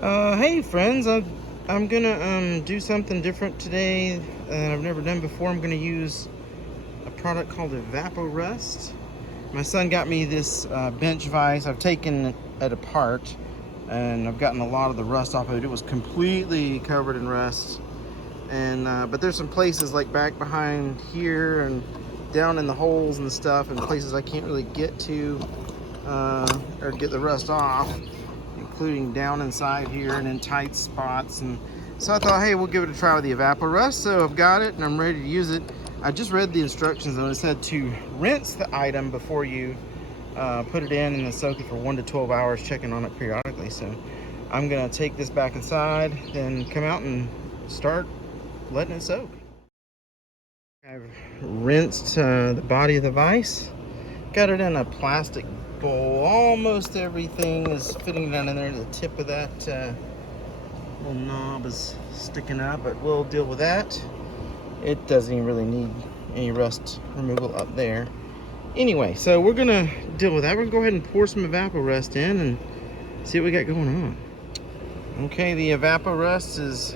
Hey friends, I'm gonna do something different today that I've never done before. I'm gonna use a product called Evapo-Rust. My son got me this bench vise. I've taken it apart and I've gotten a lot of the rust off of it. It was completely covered in rust. And but there's some places like back behind here and down in the holes and stuff, and places I can't really get to or get the rust off, including down inside here and in tight spots. And so I thought, hey, we'll give it a try with the Evapo-Rust. So I've got it and I'm ready to use it. I just read the instructions and it said to rinse the item before you put it in and then soak it for 1 to 12 hours, checking on it periodically. So I'm gonna take this back inside, then come out and start letting it soak. I've rinsed the body of the vise, got it in a plastic bowl. Almost everything is fitting down in there. The tip of that little knob is sticking up, but we'll deal with that. It doesn't even really need any rust removal up there. Anyway, so we're gonna deal with that. We're gonna go ahead and pour some Evapo-Rust in and see what we got going on. Okay, the Evapo-Rust is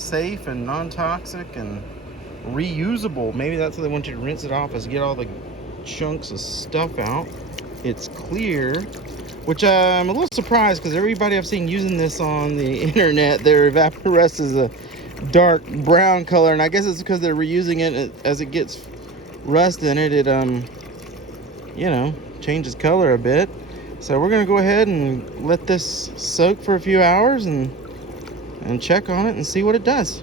safe and non-toxic and reusable. Maybe that's what they want you to rinse it off, is get all the chunks of stuff out. It's clear, which I'm a little surprised because everybody I've seen using this on the internet, their Evapo-Rust is a dark brown color, and I guess it's because they're reusing it as it gets rust in it. It you know, changes color a bit. So we're gonna go ahead and let this soak for a few hours and check on it and see what it does.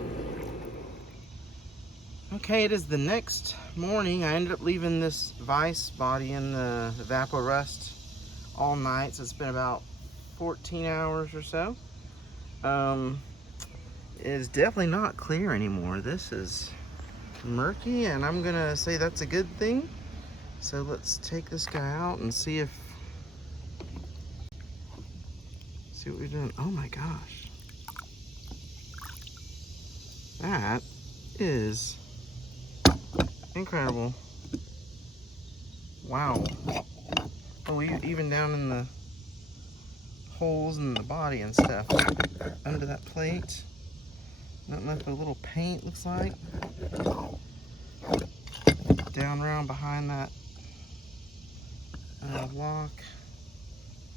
Okay, it is the next morning. I ended up leaving this vise body in the Evapo-Rust all night, so it's been about 14 hours or so. It is definitely not clear anymore. This is murky, and I'm gonna say that's a good thing. So let's take this guy out and see what we're doing. Oh my gosh. That is incredible. Wow. Oh, even down in the holes in the body and stuff under that plate. Nothing left but a little paint, looks like. Down around behind that lock.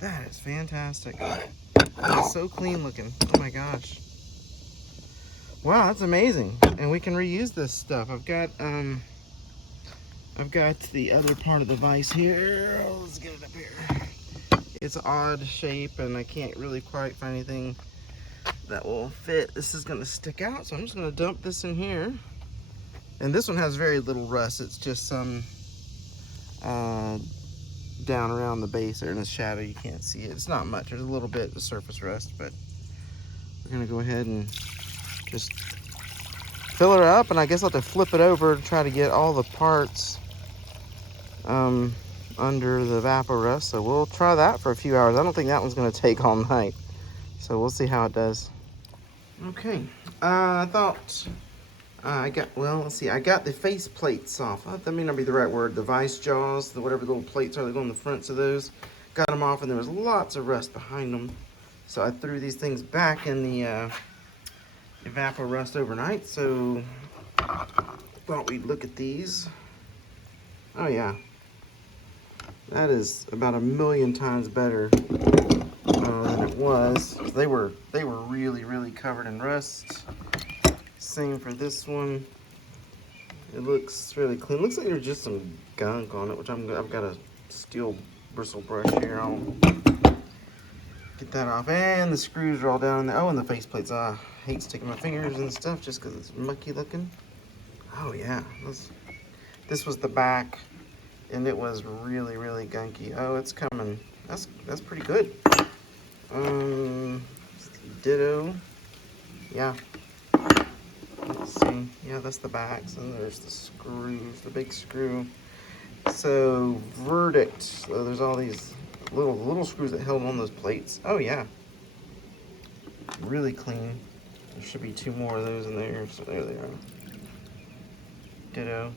That is fantastic. That is so clean looking. Oh my gosh. Wow, that's amazing. And we can reuse this stuff. I've got the other part of the vise here. Oh, let's get it up here. It's an odd shape and I can't really quite find anything that will fit. This is gonna stick out, so I'm just gonna dump this in here. And this one has very little rust. It's just some down around the base there in the shadow. You can't see it. It's not much. There's a little bit of surface rust, but we're gonna go ahead and just fill it up, and I guess I'll have to flip it over to try to get all the parts under the Evapo-Rust. So we'll try that for a few hours. I don't think that one's gonna take all night. So we'll see how it does. Okay, I thought I got, well, let's see, I got the face plates off. That may not be the right word. The vise jaws, whatever little plates are that go on the fronts of those. Got them off, and there was lots of rust behind them. So I threw these things back in the Evapo-Rust overnight. So thought we'd look at these. Oh yeah, that is about 1,000,000 times better than it was. They were really covered in rust. Same for this one. It looks really clean. Looks like there's just some gunk on it, which I've got a steel bristle brush here. I'll get that off. And the screws are all down in there. Oh, and the faceplates. I hate sticking my fingers and stuff just because it's mucky looking. Oh yeah, this was the back, and it was really gunky. Oh, it's coming. That's pretty good. Ditto. Yeah. Let's see. Yeah, that's the backs, and there's the screws, the big screw. So verdict. So there's all these little screws that held on those plates. Oh yeah, really clean. There should be 2 more of those in there. So there they are. Ditto.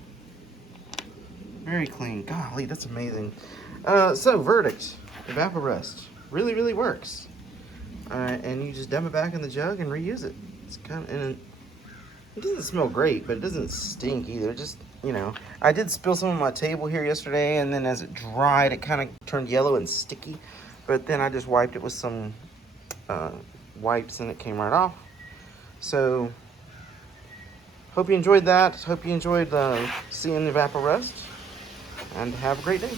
Very clean. Golly, that's amazing. So verdict. Evapo-Rust really works. and you just dump it back in the jug and reuse it. It's kind of, and it doesn't smell great, but it doesn't stink either. Just, you know, I did spill some on my table here yesterday, and then as it dried, it kind of turned yellow and sticky. But then I just wiped it with some wipes, and it came right off. So, hope you enjoyed that. Hope you enjoyed seeing Evapo-Rust, and have a great day.